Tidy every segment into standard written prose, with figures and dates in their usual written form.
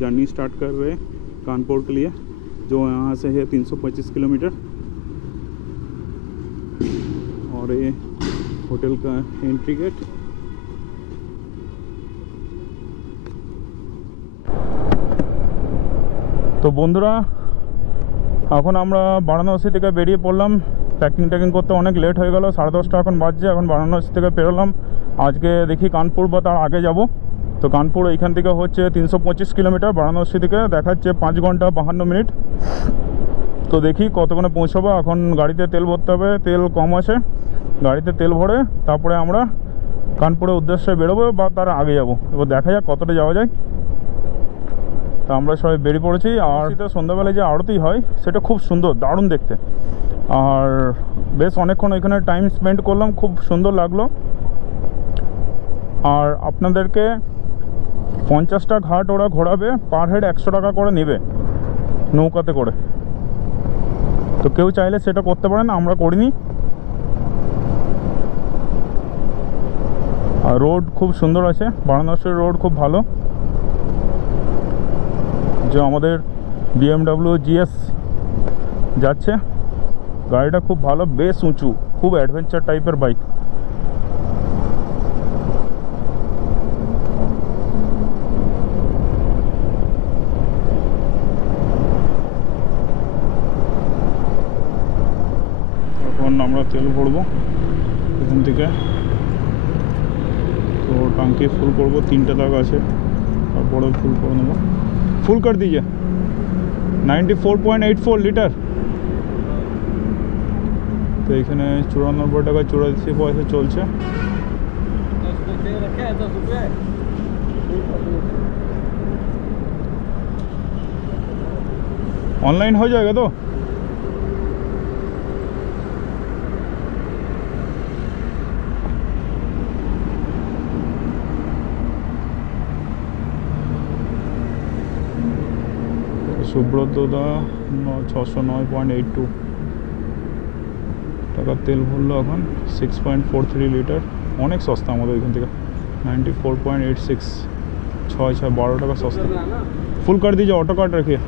Journey start कर रहे हैं कानपुर के लिए, जो यहाँ से है 325 किलोमीटर। और ये होटल का एंट्री गेट। तो बंधुरा এখন আমরা বারাণসী থেকে বেরিয়ে পড়লাম। প্যাকিং করতে অনেক লেট হয়ে গেল, 10:30 এখন বাজছে। এখন বারাণসী থেকে বেরোলাম, আজকে দেখি কানপুর বা তার আগে যাব। তো কানপুর এইখান থেকে হচ্ছে 325 কিলোমিটার, বারাণসী থেকে দেখাচ্ছে 5 ঘন্টা 52 মিনিট। তো দেখি কতক্ষণে পৌঁছাবো। এখন গাড়িতে তেল ভরতে হবে, তেল কম আছে। গাড়িতে তেল ভরে তারপরে আমরা কানপুরের উদ্দেশ্যে বেরোবো বা তার আগে যাব। এবার দেখা যাক কতটা যাওয়া যায়। তো আমরা সবাই বেরিয়ে পড়েছি। আর সন্ধ্যাবেলায় যে আরতি হয় সেটা খুব সুন্দর, দারুণ দেখতে। আর বেশ অনেকক্ষণ ওইখানে টাইম স্পেন্ড করলাম, খুব সুন্দর লাগলো। আর আপনাদেরকে 50টা ঘাট ওরা ঘোরাবে, পার হেড 100 টাকা করে নেবে নৌকাতে করে। তো কেউ চাইলে সেটা করতে পারেন, আমরা করিনি। আর রোড খুব সুন্দর আছে, বারাণসীর রোড খুব ভালো। যে আমাদের BMW GS যাচ্ছে, গাড়িটা খুব ভালো, বেশ উঁচু, খুব অ্যাডভেঞ্চার টাইপের বাইক। এখন আমরা তেল ভরবো এখান থেকে। তো টাঙ্কি ফুল করবো, 3টা দাগ আছে, তারপরে ফুল করে নেবো। फुल कर दीजिए 94.84 লিটার। তো এখানে 94 টাকা 84 পয়সা চলছে। ऑनलाइन हो जाएगा तो সুব্রত দা 609.82 টাকা তেল ভরলো। এখন 6.43 লিটার, অনেক সস্তা আমাদের এখান থেকে। 94.86, 6-12 টাকা सस्ता। फुल कर दीजिए, ऑटो कार्ड रखिए।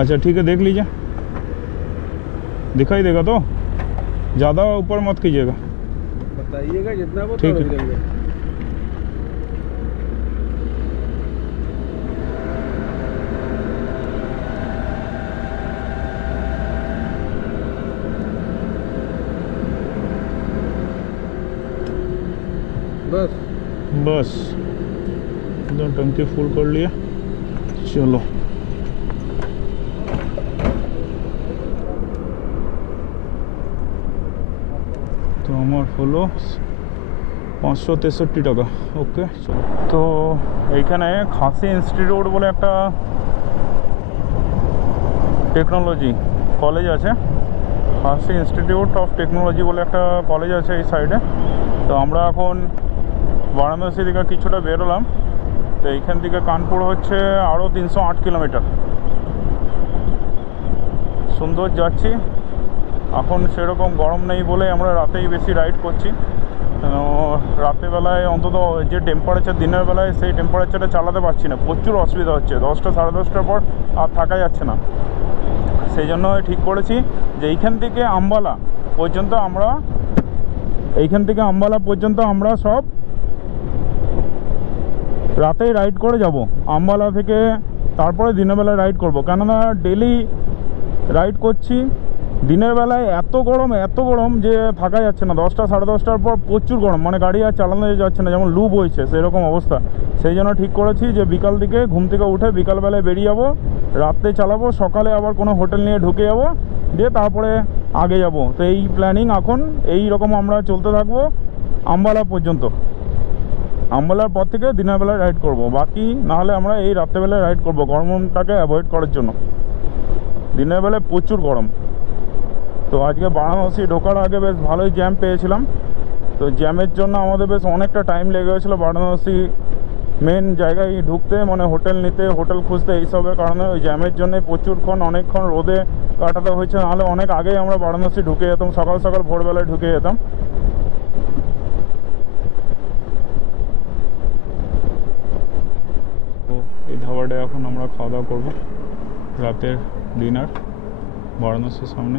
अच्छा ठीक है, देख लीजिए, दिखाई देगा तो ज़्यादा ऊपर मत कीजिएगा, बताइएगा जितना वो। ठीक है। बस इधर टंकी फुल कर लिया। चलो तो हमार हलो 563 টাকা। ओके चलो। तो এইখানে খাসি ইনস্টিটিউট বলে একটা টেকনোলজি কলেজ আছে, খাসি ইনস্টিটিউট অফ টেকনোলজি বলে একটা কলেজ আছে এই সাইডে। তো আমরা এখন বারাণসী থেকে কিছুটা বেরোলাম। তো এইখান থেকে কানপুর হচ্ছে আরও 308 কিলোমিটার। সুন্দর যাচ্ছি। এখন সেরকম গরম নেই বলে আমরা রাতেই বেশি রাইড করছি। রাতেরবেলায় অন্তত যে টেম্পারেচার দিনের বেলায়, সেই টেম্পারেচারে চালাতে পারছি না, প্রচুর অসুবিধা হচ্ছে। 10টা 10:30টার পর আর থাকা যাচ্ছে না। সেই জন্য ঠিক করেছি যে এইখান থেকে আম্বালা পর্যন্ত আমরা সব রাতেই রাইড করে যাব। আম্বালা থেকে তারপরে দিনের বেলায় রাইড করব, কেননা ডেলি রাইড করছি। দিনের বেলায় এত গরম যে থাকা যাচ্ছে না। 10টা 10:30টার পর প্রচুর গরম, মানে গাড়ি আর চালানো যাচ্ছে না, যেমন লু বইছে সেরকম অবস্থা। সেই জন্য ঠিক করেছি যে বিকাল দিকে ঘুম থেকে উঠে বিকালবেলায় বেরিয়ে যাব, রাতে চালাবো, সকালে আবার কোনো হোটেল নিয়ে ঢুকে যাব, দিয়ে তারপরে আগে যাব। তো এই প্ল্যানিং এখন এই রকম আমরা চলতে থাকবো আম্বালা পর্যন্ত। আম্বালার পর থেকে দিনের বেলায় রাইড করব, বাকি নাহলে আমরা এই রাত্রেবেলায় রাইড করব, গরমটাকে অ্যাভয়েড করার জন্য। দিনের বেলায় প্রচুর গরম। তো আজকে বারাণসী ঢোকার আগে বেশ ভালোই জ্যাম পেয়েছিলাম। তো জ্যামের জন্য আমাদের বেশ অনেকটা টাইম লেগে গেছিলো বারাণসী মেন জায়গায় ঢুকতে, মানে হোটেল নিতে, হোটেল খুঁজতে, এইসবের কারণে ওই জ্যামের জন্যে অনেকক্ষণ রোদে কাটাতে হয়েছে। নাহলে অনেক আগেই আমরা বারাণসী ঢুকে যেতাম, সকাল সকাল ভোরবেলায় ঢুকে যেতাম। স্পটে এখন আমরা খাওয়া দাওয়া করবো রাতের ডিনার বারাণসীর সামনে।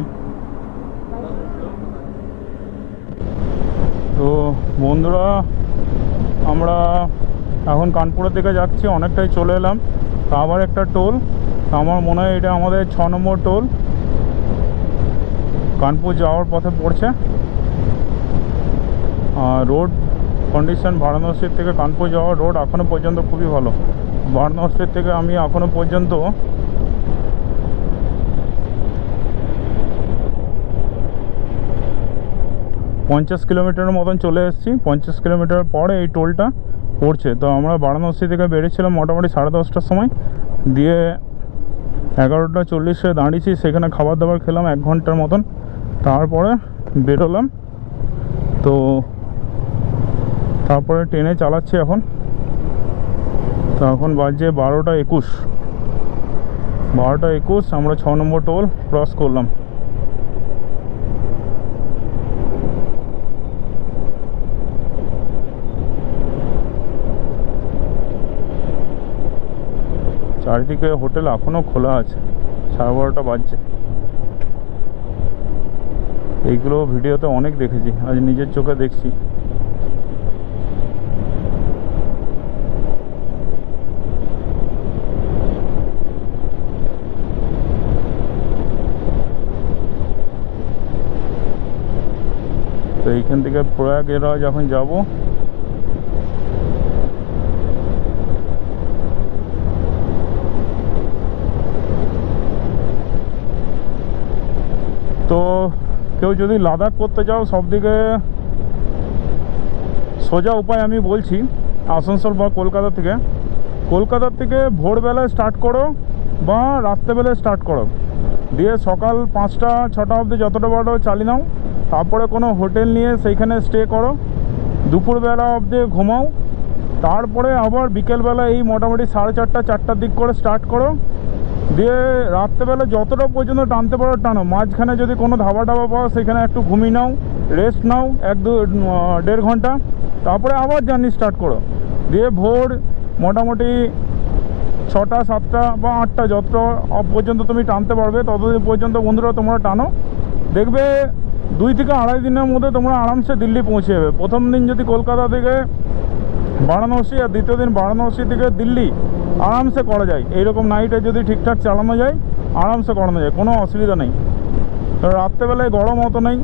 তো বন্ধুরা আমরা এখন কানপুরের দিকে যাচ্ছি, অনেকটাই চলে এলাম। তা আবার একটা টোল, আমার মনে হয় এটা আমাদের 6 নম্বর টোল, কানপুর যাওয়ার পথে পড়ছে। রোড কন্ডিশন বারাণসীর থেকে কানপুর যাওয়ার রোড এখনও পর্যন্ত খুবই ভালো। বারাণসীর থেকে আমি এখনও পর্যন্ত 50 কিলোমিটারের মতন চলে এসেছি। 50 কিলোমিটার পরে এই টোলটা পড়ছে। তো আমরা বারাণসী থেকে বেরিয়েছিলাম মোটামুটি 10:30টার সময়, দিয়ে 11টা 40-এ দাঁড়িয়েছি। সেখানে খাবার দাবার খেলাম 1 ঘন্টার মতন, তারপরে বেরোলাম। তো তারপরে ট্রেনে চালাচ্ছি এখন। তো এখন বাজে 12টা 21। 12টা 21 আমরা 6 নম্বর টোল ক্রস করলাম। চারিদিকে হোটেল এখনও খোলা আছে, 12:30 বাজছে। এইগুলো ভিডিওতে অনেক দেখেছি, আজ নিজের চোখে দেখছি। তো এইখান থেকে প্রয়াগরাজ যখন যাব, তো কেউ যদি লাদাখ করতে যাও সবদিকে সোজা উপায় আমি বলছি। আসানসোল বা কলকাতার থেকে ভোরবেলায় স্টার্ট করো বা রাত্রেবেলায় স্টার্ট করো, দিয়ে সকাল 5টা 6টা অবধি যতটা পারো চালিয়ে নাও। তারপরে কোনো হোটেল নিয়ে সেইখানে স্টে করো, দুপুরবেলা অবধি ঘুমাও। তারপরে আবার বিকেলবেলা এই মোটামুটি 4:30 4টার দিক করে স্টার্ট করো, দিয়ে রাত্রেবেলা যতটা পর্যন্ত টানতে পারো টানো। মাঝখানে যদি কোনো ধাবা পাও সেখানে একটু ঘুমিয়ে নাও, রেস্ট নাও 1-1.5 ঘন্টা, তারপরে আবার জার্নি স্টার্ট করো। দিয়ে ভোর মোটামুটি 6টা 7টা বা 8টা যতটা পর্যন্ত তুমি টানতে পারবে ততদিন পর্যন্ত বন্ধুরা তোমরা টানো। দেখবে 2 থেকে 2.5 দিনের মধ্যে তোমরা আরামসে দিল্লি পৌঁছে যাবে। প্রথম দিন যদি কলকাতা থেকে বারাণসী আর দ্বিতীয় দিন বারাণসী থেকে দিল্লি আরামসে করা যায়। এইরকম নাইটে যদি ঠিকঠাক চালানো যায় আরামসে করানো যায়, কোনো অসুবিধা নেই। তো রাত্রেবেলায় গরম অত নেই,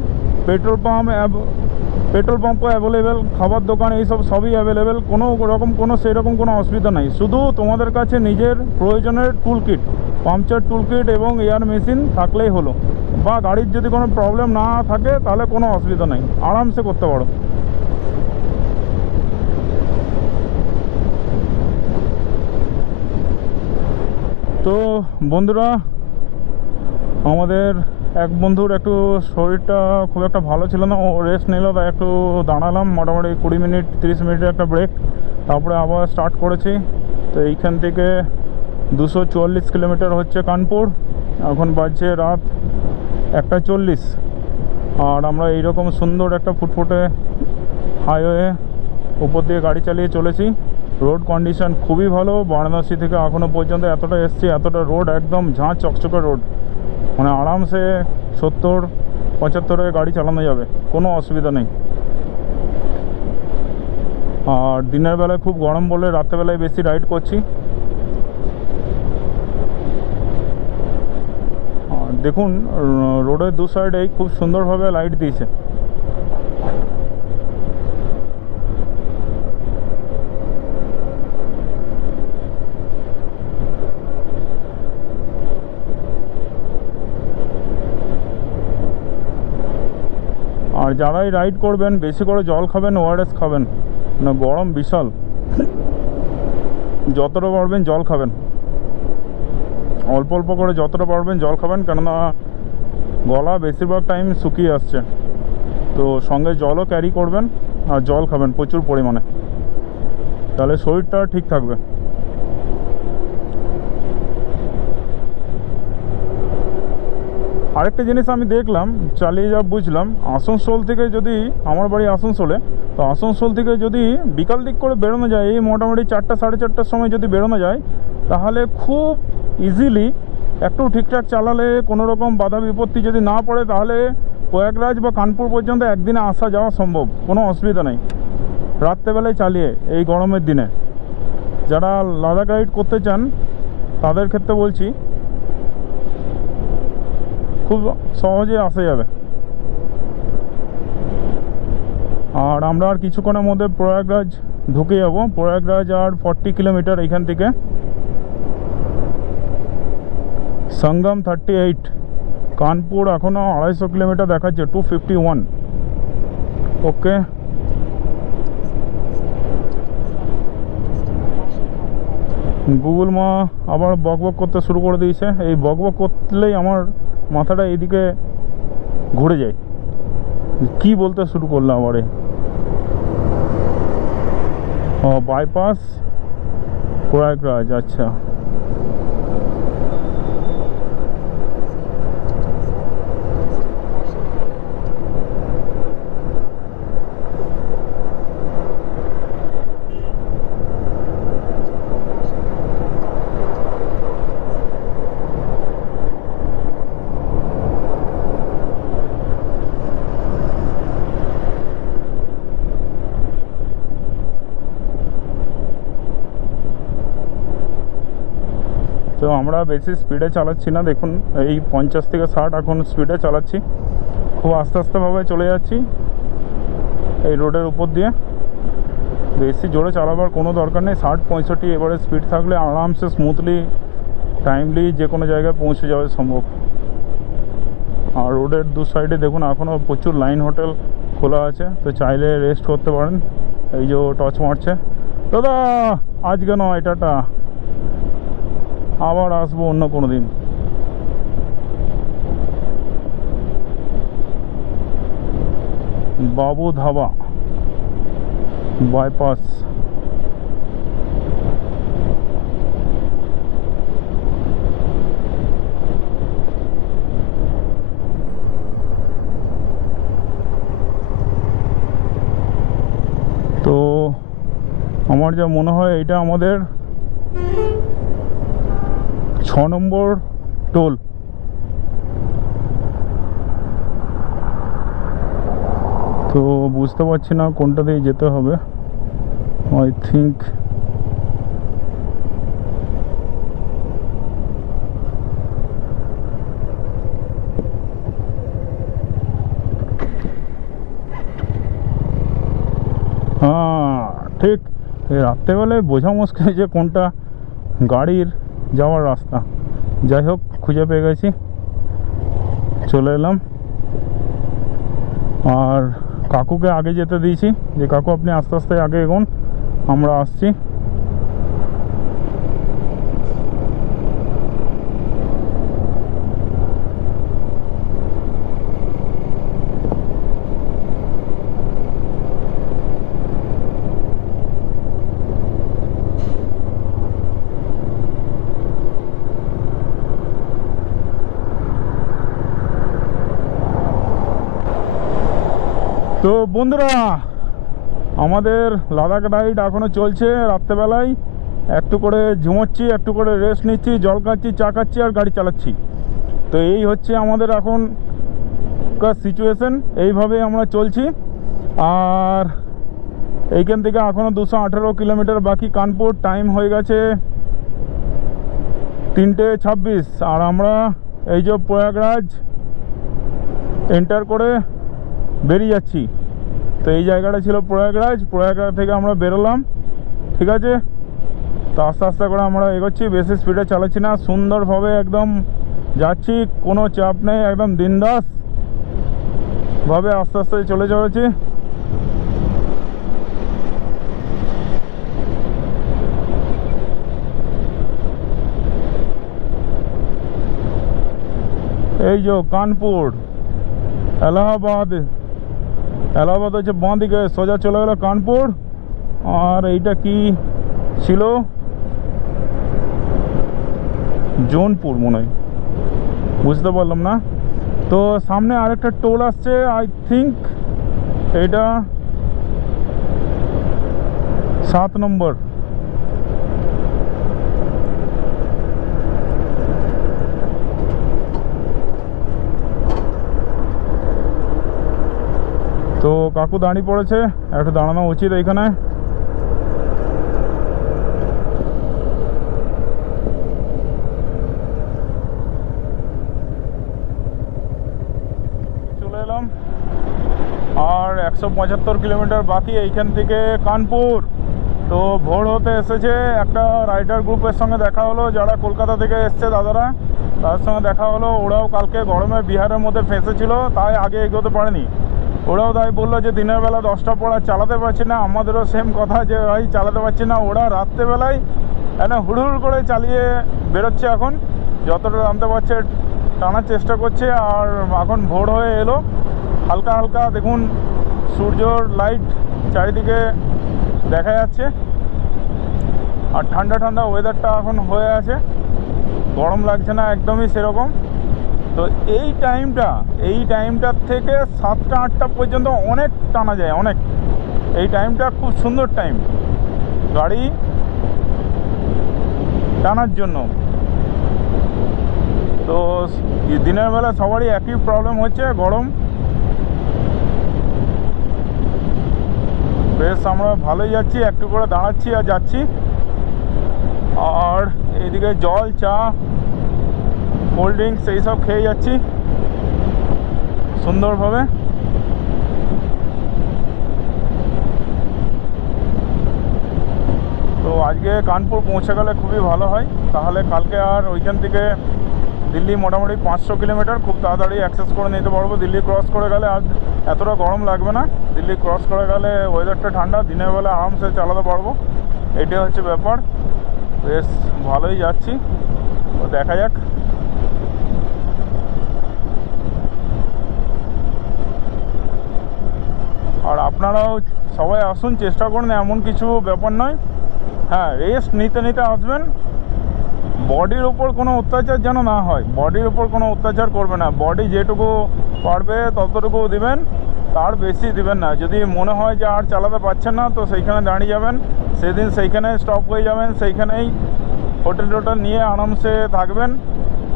পেট্রোল পাম্পও অ্যাভেলেবেল, খাবার দোকান এইসব সবই অ্যাভেলেবেল, কোনো রকম সেরকম কোনো অসুবিধা নেই। শুধু তোমাদের কাছে নিজের প্রয়োজনের টুল কিট, পাংচার টুল কিট এবং এয়ার মেশিন থাকলেই হলো, বা গাড়ির যদি কোনো প্রবলেম না থাকে তাহলে কোনো অসুবিধা নেই, আরামসে করতে পারো। তো বন্ধুরা আমাদের এক বন্ধুর একটু শরীরটা খুব একটা ভালো ছিল না, ও রেস্ট নিল, তাই একটু দাঁড়ালাম মোটামুটি 20 মিনিট 30 মিনিটের একটা ব্রেক, তারপরে আবার স্টার্ট করেছি। তো এইখান থেকে 244 কিলোমিটার হচ্ছে কানপুর। এখন বাজছে রাত 1:40, আর আমরা এইরকম সুন্দর একটা ফুটফুটে হাইওয়ে উপর দিয়ে গাড়ি চালিয়ে চলেছি। রোড কন্ডিশন খুবই ভালো। বারাণসী থেকে এখনও পর্যন্ত এতটা এসছি, এতটা রোড একদম ঝাঁ চকচকে রোড, মানে আরামসে 70-75 গাড়ি চালানো যাবে, কোনো অসুবিধা নেই। আর দিনের বেলায় খুব গরম বলে রাত্রেবেলায় বেশি রাইড করছি। আর দেখুন রোডের দু সাইডেই খুব সুন্দরভাবে লাইট দিয়েছে। আর যারাই রাইড করবেন বেশি করে জল খাবেন, ওআরএস খাবেন, না গরম বিশাল, যতটা পারবেন জল খাবেন, অল্প অল্প করে যতটা পারবেন জল খাবেন, কেননা গলা বেশিরভাগ টাইম শুকিয়ে আসছে। তো সঙ্গে জলও ক্যারি করবেন আর জল খাবেন প্রচুর পরিমাণে, তাহলে শরীরটা ঠিক থাকবে। আরেকটা জিনিস আমি দেখলাম, চালিয়ে যা বুঝলাম, আসানসোল থেকে যদি, আমার বাড়ি আসানসোলে, তো আসানসোল থেকে যদি বিকাল দিক করে বেরোনো যায়, এই মোটামুটি 4টা 4:30টার সময় যদি বেরোনো যায়, তাহলে খুব ইজিলি একটু ঠিকঠাক চালালে, কোনো রকম বাধা বিপত্তি যদি না পড়ে, তাহলে প্রয়াগরাজ বা কানপুর পর্যন্ত একদিনে আসা যাওয়া সম্ভব, কোনো অসুবিধা নেই রাত্রেবেলায় চালিয়ে। এই গরমের দিনে যারা লাদাখ রাইড করতে চান তাদের ক্ষেত্রে বলছি, খুব সহজে আসা যাবে। আর আমরা আর কিছুক্ষণের মধ্যে প্রয়াগরাজ ঢুকে যাব। প্রয়াগরাজ আর 40 কিলোমিটার এইখান থেকে, সঙ্গম 38, কানপুর এখনও 250 কিলোমিটার দেখাচ্ছে, 251। ওকে, গুগল মা আবার বকবক করতে শুরু করে দিয়েছে। এই বকবক করলেই আমার মাথাটা এইদিকে ঘুরে যায়, কি বলতে শুরু করলো আবারে। ও বাইপাস প্রয়াগরাজ, আচ্ছা। তো আমরা বেশি স্পিডে চালাচ্ছি না, দেখুন এই 50 থেকে 60 এখন স্পিডে চালাচ্ছি। খুব আস্তে আস্তেভাবে চলে যাচ্ছি এই রোডের উপর দিয়ে। বেশি জোরে চালাবার কোনো দরকার নেই, 60-65 এবারে স্পিড থাকলে আরামসে স্মুথলি টাইমলি যে কোনো জায়গায় পৌঁছে যাওয়া সম্ভব। আর রোডের দু সাইডে দেখুন এখনও প্রচুর লাইন হোটেল খোলা আছে, তো চাইলে রেস্ট করতে পারেন। এই যে টর্চ মারছে, দাদা আজকে নয়, টাটা, আবার আসবো অন্য কোনো দিন। বাবু ধাবা বাইপাস। তো আমার যা মনে হয় এটা আমাদের 6 নম্বর টোল। তো বুঝতে পারছি না কোনটা দিয়ে যেতে হবে। আই থিঙ্ক হ্যাঁ ঠিক, রাত্রেবেলায় বোঝা মুশকিল যে কোনটা গাড়ির যাওয়ার রাস্তা। যাই হোক, খুঁজে পেয়ে গেছি, চলে এলাম। আর কাকুকে আগে যেতে দিয়েছি যে কাকু আপনি আস্তে আস্তে আগে এগোন, আমরা আসছি। তো বন্ধুরা, আমাদের লাদাখ রাইড এখনও চলছে। রাত্রেবেলায় একটু করে ঝুমোচ্ছি, একটু করে রেস্ট নিচ্ছি, জল খাচ্ছি, চা খাচ্ছি আর গাড়ি চালাচ্ছি। তো এই হচ্ছে আমাদের এখনকার সিচুয়েশন, এইভাবে আমরা চলছি। আর এইখান থেকে এখনও 218 কিলোমিটার বাকি কানপুর। টাইম হয়ে গেছে 3:26। আর আমরা এই যে প্রয়াগরাজ এন্টার করে বেরিয়ে যাচ্ছি। তো এই জায়গাটা ছিল প্রয়াগরাজ। প্রয়াগরাজ থেকে আমরা বেরোলাম, ঠিক আছে। তো আস্তে আস্তে করে আমরা এগোচ্ছি, বেশি স্পিডে চালাচ্ছি না, সুন্দরভাবে একদম যাচ্ছি, কোনো চাপ নেই, একদম দিনদাস ভাবে আস্তে আস্তে চলে চলেছি। এই যে কানপুর, এলাহাবাদ, এলাহাবাদ হচ্ছে বাঁ দিকে, সোজা চলে গেল কানপুর। আর এইটা কি ছিল, জৌনপুর মনে হয়, বুঝতে পারলাম না। তো সামনে আরেকটা টোল আসছে, আই থিঙ্ক এটা 7 নম্বর। তো কাকু দাঁড়িয়ে পড়েছে, একটু দাঁড়ানো উচিত এইখানে। চলে এলাম, আর 175 কিলোমিটার বাকি এইখান থেকে কানপুর। তো ভোর হতে এসেছে, একটা রাইডার গ্রুপের সঙ্গে দেখা হলো, যারা কলকাতা থেকে এসছে দাদারা, তাদের সঙ্গে দেখা হলো। ওরাও কালকে গরমে বিহারের মধ্যে ফেঁসেছিল, তাই আগে এগোতে পারেনি। ওরাও তাই বললো যে দিনের বেলা 10টা পর আর চালাতে পারছি না। আমাদেরও সেম কথা যে ভাই চালাতে পারছি না। ওরা রাত্রেবেলায় হুড় করে চালিয়ে বেরোচ্ছে, এখন যতটা টানতে পারছে টানার চেষ্টা করছে। আর এখন ভোর হয়ে এলো, হালকা হালকা দেখুন সূর্যর লাইট চারিদিকে দেখা যাচ্ছে, আর ঠান্ডা ঠান্ডা ওয়েদারটা এখন হয়ে আছে, গরম লাগছে না একদমই সেরকম। তো এই টাইমটার থেকে 7টা 8টা পর্যন্ত অনেক টানা যায়, অনেক। এই টাইমটা খুব সুন্দর টাইম গাড়ি টানার জন্য। তো দিনের বেলা সবারই একই প্রবলেম হচ্ছে, গরম। বেশ আমরা ভালোই যাচ্ছি, একটু করে দাঁড়াচ্ছি আর যাচ্ছি। আর এইদিকে জল, চা, কোল্ড ড্রিঙ্কস এইসব খেয়ে যাচ্ছি সুন্দরভাবে। তো আজকে কানপুর পৌঁছে গেলে খুবই ভালো হয়, তাহলে কালকে আর ওইখান থেকে দিল্লি মোটামুটি 500 কিলোমিটার খুব তাড়াতাড়ি অ্যাক্সেস করে নিতে পারবো। দিল্লি ক্রস করে গেলে আর এতটা গরম লাগবে না। দিল্লি ক্রস করে গেলে ওয়েদারটা ঠান্ডা, দিনের বেলা আরামসে চালাতে পারবো, এটাই হচ্ছে ব্যাপার। বেশ ভালোই যাচ্ছি, তো দেখা যাক। আর আপনারাও সবাই আসুন, চেষ্টা করুন, এমন কিছু ব্যাপার নয়। হ্যাঁ, রেস্ট নিতে নিতে আসবেন। বডির ওপর কোনো অত্যাচার যেন না হয়, বডির ওপর কোনো অত্যাচার করবে না। বডি যেটুকু পারবে ততটুকু দিবেন, তার বেশি দিবেন না। যদি মনে হয় যে আর চালাতে পারছেন না, তো সেইখানে দাঁড়িয়ে যাবেন, সেদিন সেইখানে স্টপ হয়ে যাবেন, সেইখানেই হোটেল টোটেল নিয়ে আরামসে থাকবেন।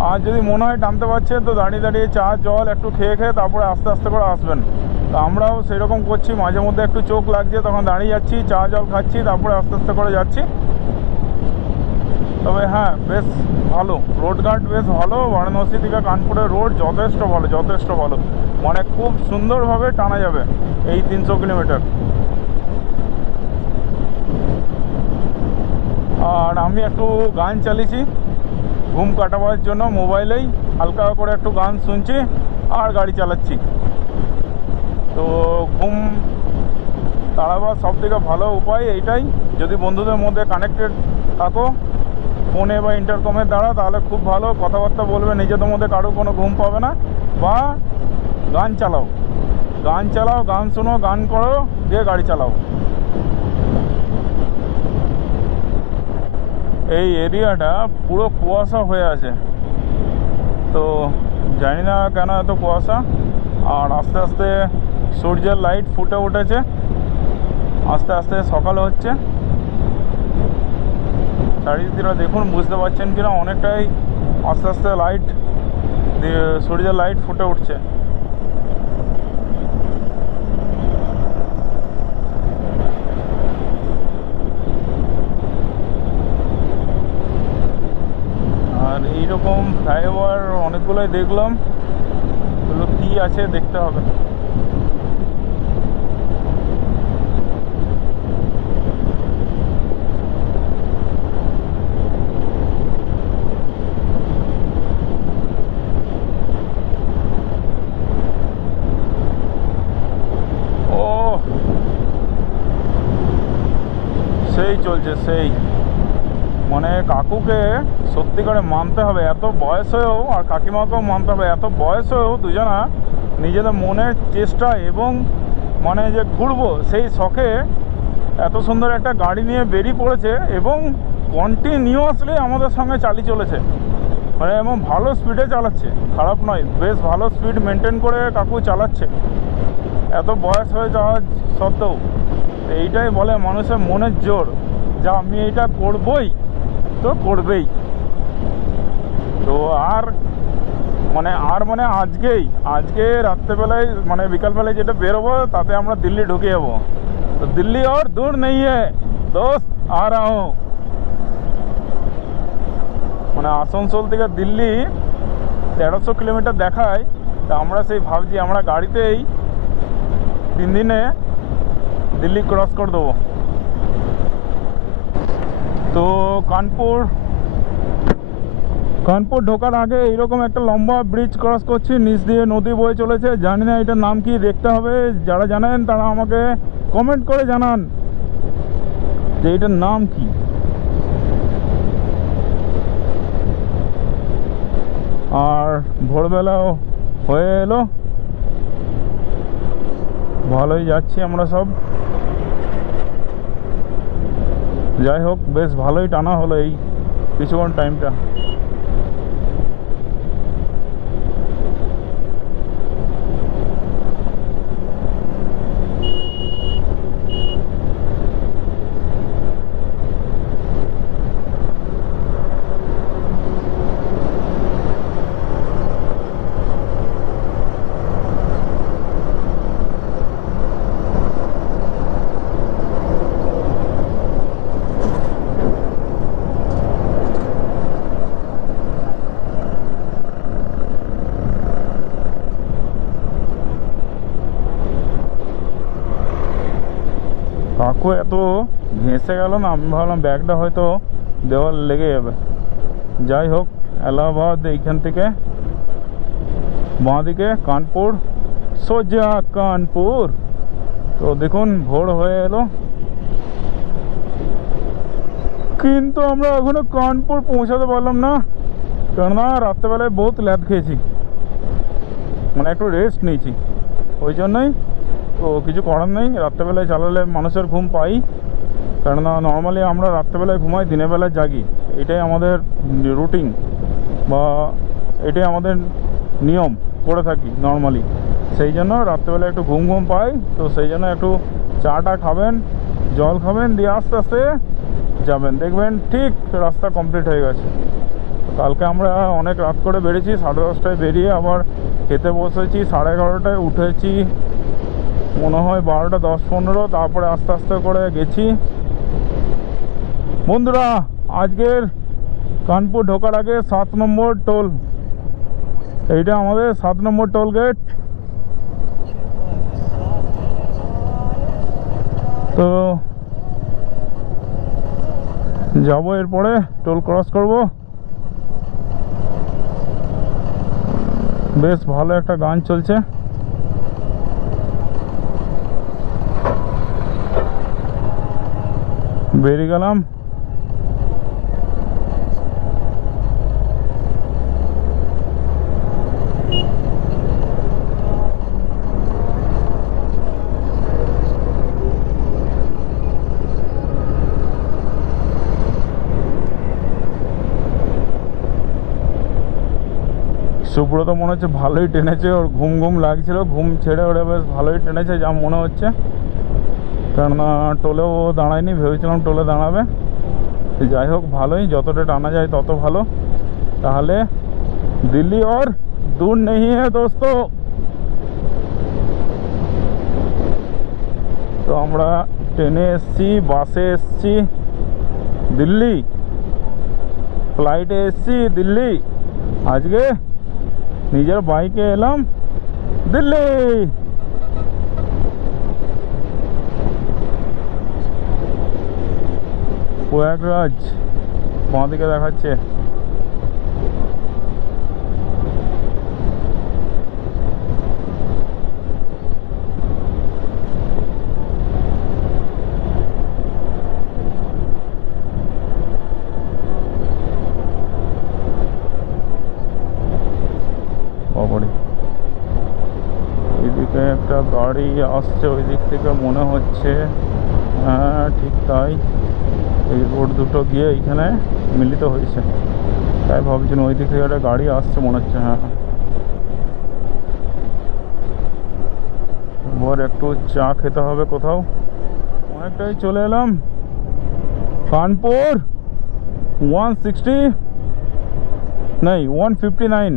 আর যদি মনে হয় টানতে পারছেন, তো দাঁড়িয়ে দাঁড়িয়ে চা জল একটু খেয়ে তারপরে আস্তে আস্তে করে আসবেন। তো আমরাও সেরকম করছি, মাঝে মধ্যে একটু চোখ লাগছে তখন দাঁড়িয়ে যাচ্ছি, চা জল খাচ্ছি, তারপরে আস্তে আস্তে করে যাচ্ছি। তবে হ্যাঁ, বেশ ভালো রোডঘাট, বেশ ভালো। বারাণসী থেকে কানপুরের রোড যথেষ্ট ভালো, যথেষ্ট ভালো, মানে খুব সুন্দরভাবে টানা যাবে এই 300 কিলোমিটার। আর আমি একটু গান চালিয়েছি ঘুম কাটাবার জন্য, মোবাইলেই হালকা করে একটু গান শুনছি আর গাড়ি চালাচ্ছি। তো ঘুম তাড়াবার সব থেকে ভালো উপায় এইটাই, যদি বন্ধুদের মধ্যে কানেক্টেড থাকো ফোনে বা ইন্টারকমের দ্বারা, তাহলে খুব ভালো কথাবার্তা বলবে, নিজেদের মধ্যে কারো কোনো ঘুম পাবে না। বা গান চালাও, গান শোনো, গান করো, দিয়ে গাড়ি চালাও। এই এরিয়াটা পুরো কুয়াশা হয়ে আছে, তো জানি না কেন এত কুয়াশা। আর আস্তে আস্তে সূর্যের লাইট ফুটে উঠেছে, আস্তে আস্তে সকাল হচ্ছে। চারিদিকে দেখুন, বুঝতে পারছেন কিনা, অনেকটাই আস্তে আস্তে লাইট, সূর্যের লাইট ফুটে উঠছে। আর এইরকম ফ্লাইওভার অনেকগুলোই দেখলাম, এগুলো কী আছে দেখতে হবে। সেই চলছে, সেই মানে কাকুকে সত্যি করে মানতে হবে, এত বয়স হয়েও, আর কাকিমাকেও মানতে হবে, এত বয়স হয়েও দুজনা নিজেদের মনের চেষ্টা এবং মানে যে ঘুরবো সেই শখে এত সুন্দর একটা গাড়ি নিয়ে বেরিয়ে পড়েছে, এবং কন্টিনিউয়াসলি আমাদের সঙ্গে চালিয়ে চলেছে। মানে এবং ভালো স্পিডে চালাচ্ছে, খারাপ নয়, বেশ ভালো স্পিড মেনটেন করে কাকু চালাচ্ছে এত বয়স হয়ে যাওয়া সত্ত্বেও। এইটাই বলে মানুষের মনের জোর, যা আমি এইটা করবই তো করবেই। তো আর মানে আর মানে আজকে রাত্রেবেলায় মানে বিকালবেলায় যেটা বেরোবো তাতে আমরা দিল্লি ঢুকে যাবো। তো দিল্লি और दूर नहीं है दोस्त, आ रहा हूँ। মানে আসানসোল থেকে দিল্লি 1300 কিলোমিটার দেখায়। তা আমরা সেই ভাবছি আমরা গাড়িতেই 3 দিনে দিল্লি ক্রস করে দেবো। তো কানপুর ঢোকার আগে এইরকম একটা লম্বা ব্রিজ ক্রস করছি, নিচ দিয়ে নদী বয়ে চলেছে। জানি না এটার নাম কি, দেখতে হবে। যারা জানেন তারা আমাকে কমেন্ট করে জানান যে এটার নাম কি। আর ভোরবেলাও হয়ে এলো, ভালোই যাচ্ছি আমরা সব। যাই হোক, বেশ ভালোই টানা হলো এই কিছুক্ষণ টাইমটা। কাকু এত ঘেঁষে গেল না, আমি ভাবলাম ব্যাগটা হয়তো দেওয়াল লেগে যাবে। যাই হোক, এলাহাবাদ এইখান থেকে বাঁদিকে কানপুর, সোজা কানপুর। তো দেখুন ভোর হয়ে এলো, কিন্তু আমরা এখনো কানপুর পৌঁছাতে পারলাম না, কেননা রাত্রেবেলায় বহুত ল্যাদ খেয়েছি, মানে একটু রেস্ট নিয়েছি ওই জন্যই। তো কিছু করার নেই, রাত্রেবেলায় চালালে মানুষের ঘুম পাই, কেননা নর্মালি আমরা রাত্রেবেলায় ঘুমাই, দিনের বেলায় জাগি। এটাই আমাদের রুটিন বা এটাই আমাদের নিয়ম করে থাকি নর্মালি। সেই জন্য রাত্রেবেলায় একটু ঘুম পাই। তো সেই জন্য একটু চাটা খাবেন, জল খাবেন, দিয়ে আস্তে আস্তে যাবেন, দেখবেন ঠিক রাস্তা কমপ্লিট হয়ে গেছে। কালকে আমরা অনেক রাত করে বেরিয়েছি, 10:30টায় বেরিয়ে আবার খেতে বসেছি, 11:30টায় উঠেছি, মনে হয় 12টা 10-15, তারপরে আস্তে আস্তে করে গেছি। বন্ধুরা, আজকের কানপুর ঢোকার আগে 7 নম্বর টোল, এইটা আমাদের 7 নম্বর টোল গেট। তো যাবো, এরপরে টোল ক্রস করব। বেশ ভালো একটা গান চলছে। বেরিয়ে গেলাম। সুব্রত মনে হচ্ছে ভালোই টেনেছে, ওর ঘুম লাগছিল, ঘুম ছেড়ে ওরা বেশ ভালোই টেনেছে যা মনে হচ্ছে, কেননা টোলেও দাঁড়ায়নি, ভেবেছিলাম টোলে দাঁড়াবে। যাই হোক, ভালোই, যতটা টানা যায় তত ভালো। তাহলে দিল্লি और दूर नहीं है दोस्तों। তো আমরা ট্রেনে এসছি, বাসে এসছি দিল্লি, ফ্লাইটে এসছি দিল্লি, আজকে নিজের বাইকে এলাম দিল্লি। প্রয়াগরাজ বাঁ দিকে দেখাচ্ছে। এদিকে একটা গাড়ি আসছে ওই দিক থেকে মনে হচ্ছে, হ্যাঁ ঠিক তাই। এই রোড দুটো গিয়ে এইখানে মিলিত হয়েছে, তাই ভাবছেন ওই দিক থেকে একটা গাড়ি আসছে মনে হচ্ছে। হ্যাঁ, এবার একটু চা খেতে হবে কোথাও। অনেকটাই চলে এলাম কানপুর। 159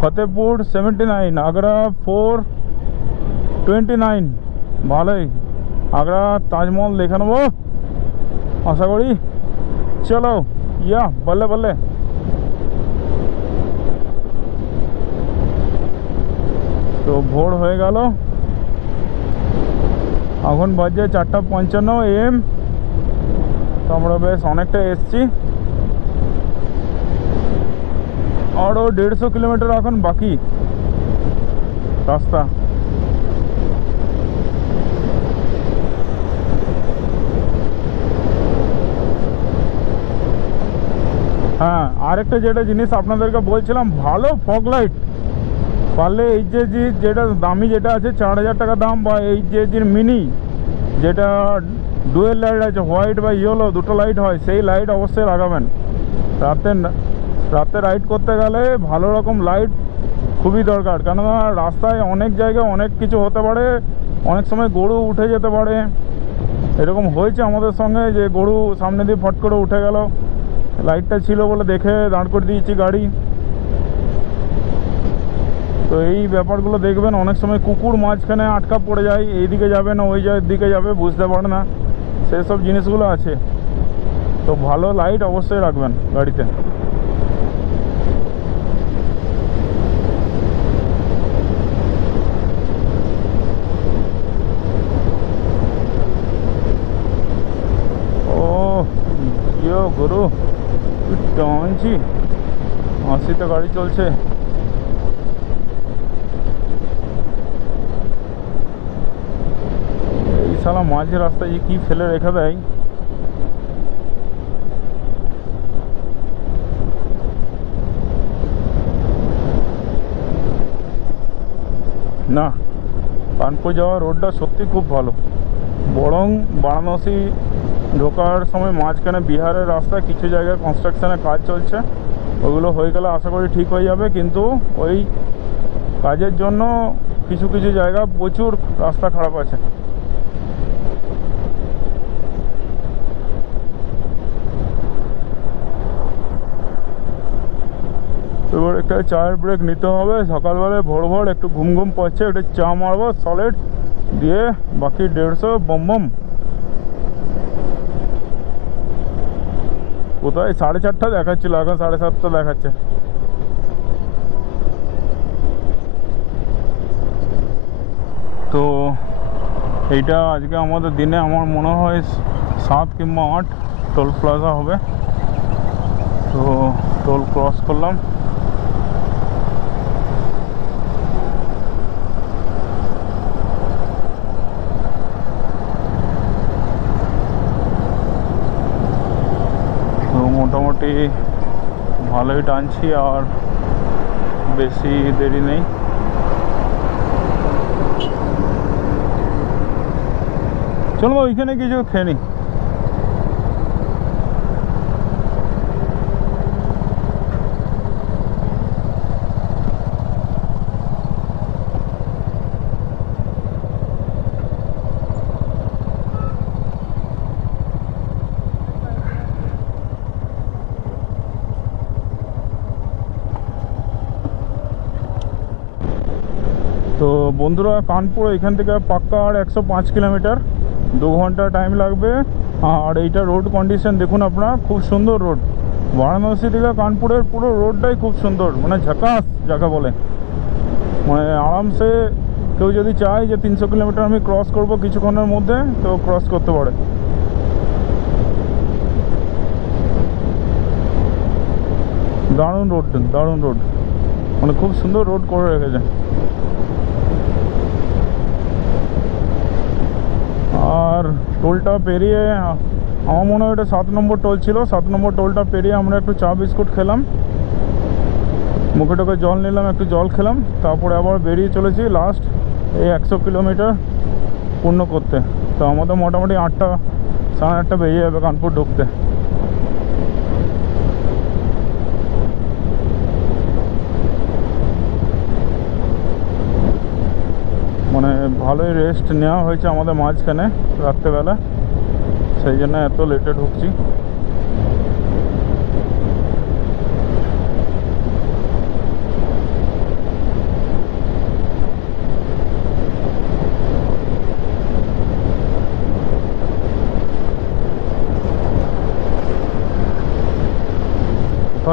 ফতেপুর 79, আগ্রা 429। ভালোই, আগ্রা তাজমহল দেখে নেবো আশা করি। চলো ইয়া বললে বললে। তো ভোর হয়ে গেল, এখন বাজে 4:55 AM। তো আমরা বেশ অনেকটা এসছি, আরও 150 কিলোমিটার এখন বাকি রাস্তা। হ্যাঁ, আরেকটা যেটা জিনিস আপনাদেরকে বলছিলাম, ভালো ফগ লাইট পারলে এই যে যেটা দামি যেটা আছে 4000 টাকা দাম, বা এই যে মিনি যেটা ডুয়েল লাইট আছে, হোয়াইট বা ইয়েলো দুটো লাইট হয়, সেই লাইট অবশ্যই লাগাবেন। রাতে রাইড করতে গেলে ভালো রকম লাইট খুবই দরকার, কেননা রাস্তায় অনেক জায়গায় অনেক কিছু হতে পারে, অনেক সময় গরু উঠে যেতে পারে। এরকম হয়েছে আমাদের সঙ্গে যে গরু সামনে দিয়ে ফট করে উঠে গেল, লাইটটা ছিল বলে দেখে দাঁড় করে দিয়েছি গাড়ি। তো এই ব্যাপারগুলো দেখবেন, অনেক সময় কুকুর মাঝখানে আটকা পড়ে যায়, এইদিকে যাবে না ওই দিকে যাবে, বুঝতে পারে না, সেসব জিনিসগুলো আছে। তো ভালো লাইট অবশ্যই রাখবেন গাড়িতে। ও ইয়ো গরু টানছি, 80তে গাড়ি চলছে। এই শালা মাঝে রাস্তায় কি ফেলে রেখে দেয়। না, কানপুর যাওয়ার রোডটা সত্যি খুব ভালো, বরং বারাণসী ঢোকার সময় মাঝখানে বিহারের রাস্তায় কিছু জায়গায় কনস্ট্রাকশানের কাজ চলছে, ওগুলো হয়ে গেলে আশা করি ঠিক হয়ে যাবে। কিন্তু ওই কাজের জন্য কিছু কিছু জায়গা প্রচুর রাস্তা খারাপ আছে। এবার একটা চায়ের ব্রেক নিতে হবে, সকালবেলায় ভোর ভোর একটু ঘুম ঘুম পাচ্ছে, একটা চা মারবো সলিড দিয়ে, বাকি 150 বম বম। কোথায় 4:30 দেখাচ্ছিল, এখন 7:30 দেখাচ্ছে। তো এইটা আজকে আমাদের দিনে আমার মনে হয় 7 কিংবা 8 টোল প্লাজা হবে। তো টোল ক্রস করলাম। তো মোটামুটি ভালোই টানছি, আর বেশি দেরি নেই। চলো ওইখানে কিছু খেয়ে নিই। তো বন্ধুরা, কানপুর এখান থেকে পাক্কা আর 105 কিলোমিটার, 2 ঘন্টা টাইম লাগবে। আর এইটা রোড কন্ডিশন দেখুন আপনারা, খুব সুন্দর রোড। বারাণসী থেকে কানপুরের পুরো রোডটাই খুব সুন্দর, মানে ঝাকাস যাকে বলে। মানে আরামসে কেউ যদি চায় যে 300 কিলোমিটার আমি ক্রস করব কিছুক্ষণের মধ্যে, তো ক্রস করতে পারে। দারুণ রোড, দারুণ রোড, মানে খুব সুন্দর রোড করে রেখেছে। আর টোলটা পেরিয়ে, আমার মনে হয় এটা 7 নম্বর টোল ছিল, 7 নম্বর টোলটা পেরিয়ে আমরা একটু চা বিস্কুট খেলাম, মুখে টোকে জল নিলাম, একটু জল খেলাম, তারপরে আবার বেরিয়ে চলেছি লাস্ট এই 100 কিলোমিটার পূর্ণ করতে। তো আমাদের মোটামুটি 8টা, 8:30 বেজে যাবে কানপুর ঢুকতে। মানে ভালোই রেস্ট নেওয়া হয়েছে আমাদের মাঝখানে রাত্রেবেলা, সেই জন্য এত লেটে ঢুকছি।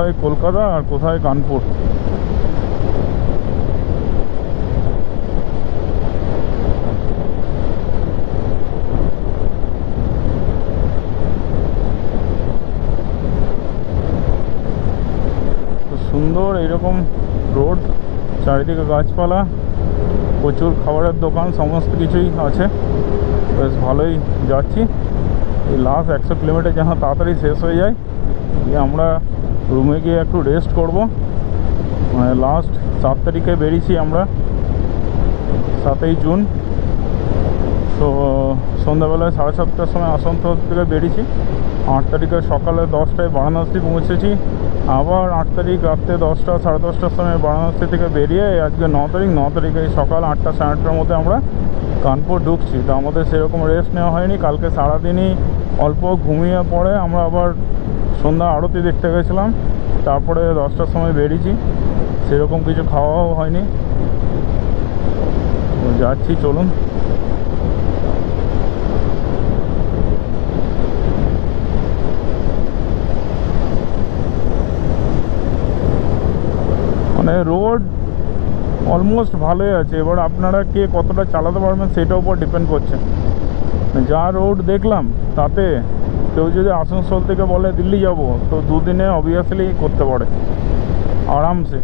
কোথায় কলকাতা আর কোথায় কানপুর। সুন্দর এইরকম রোড, চারিদিকে গাছপালা, প্রচুর খাবারের দোকান, সমস্ত কিছুই আছে। বেশ ভালোই যাচ্ছি। এই লাস্ট 100 কিলোমিটার যেন তাড়াতাড়ি শেষ হয়ে যায়, দিয়ে আমরা রুমে গিয়ে একটু রেস্ট করব। মানে লাস্ট 7 তারিখে বেরিয়েছি আমরা, 7ই জুন। তো সন্ধ্যাবেলায় 7:30টার সময় আসানসোল থেকে বেরিয়েছি। 8 তারিখে সকালে 10টায় বারাণসী পৌঁছেছি। আবার 8 তারিখ রাত্রে 10টা 10:30টার সময় বারাণসী থেকে বেরিয়ে আজকে 9 তারিখ, 9 তারিখে সকাল 8টা 8:30টার মধ্যে আমরা কানপুর ঢুকছি। তো আমাদের সেরকম রেস্ট নেওয়া হয়নি। কালকে সারাদিনই অল্প ঘুমিয়ে পড়ে আমরা আবার সন্ধ্যা আরতি দেখতে গেছিলাম, তারপরে 10টার সময় বেরিয়েছি। সেরকম কিছু খাওয়াও হয়নি। তো যাচ্ছি, চলুন। মানে রোড অলমোস্ট ভালোই আছে, এবার আপনারা কে কতটা চালাতে পারবেন সেটার উপর ডিপেন্ড করছে। যা রোড দেখলাম তাতে কেউ যদি আসানসোল থেকে বলে দিল্লি যাব, তো 2 দিনে অবভিয়াসলি করতে পারে আরামসে।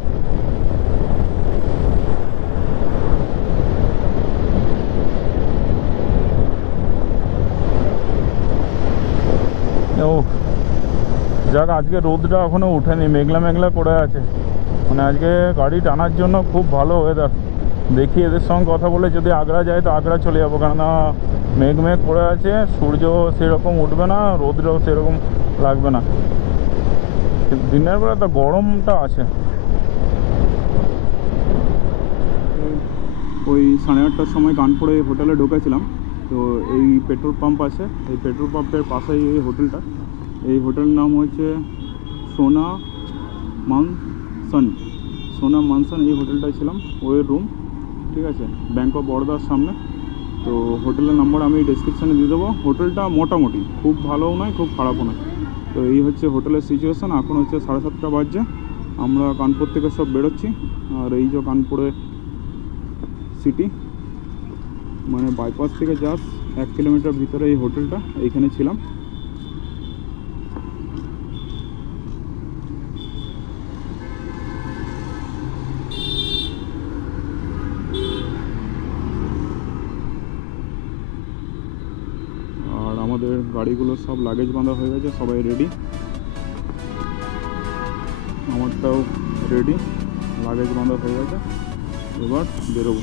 ও যাক, আজকে রোদটা এখনও উঠেনি, মেঘলা মেঘলা করে আছে। মানে আজকে গাড়ি টানার জন্য খুব ভালো ওয়েদার। দেখি এদের সঙ্গে কথা বলে যদি আগ্রা যায় তো আগ্রা চলে যাবো, কেননা মেঘ মেঘ করে আছে, সূর্য সেরকম উঠবে না, রোদটাও সেরকম লাগবে না। দিনের বেলা তো গরমটা আছে। ওই 8:30টার সময় কানপুরে হোটেলে ঢুকেছিলাম। তো এই পেট্রোল পাম্প আছে, এই পেট্রোল পাম্পের পাশেই এই হোটেলটা। এই হোটেলের নাম হচ্ছে সোনা মানসন। এই হোটেলটায় ছিলাম, ওয়ের রুম, ঠিক আছে, ব্যাঙ্ক অফ বরোদার সামনে। তো হোটেলের নাম্বার আমি ডেসক্রিপশানে দিয়ে দেবো। হোটেলটা মোটামুটি খুব ভালোও নয়, খুব খারাপও নয়। তো এই হচ্ছে হোটেলের সিচুয়েশান। এখন হচ্ছে 7:30টা বাজছে, আমরা কানপুর থেকে সব বেরোচ্ছি। আর এই যে কানপুরে সিটি, মানে বাইপাস থেকে জাস্ট 1 কিলোমিটার ভিতরে এই হোটেলটা, এইখানে ছিলাম। আর আমাদের গাড়িগুলো সব লাগেজ বাঁধা হয়ে গেছে, সবাই রেডি। আমারটাও রেডি, লাগেজ বাঁধা হয়ে গেছে, এবার বেরোবো।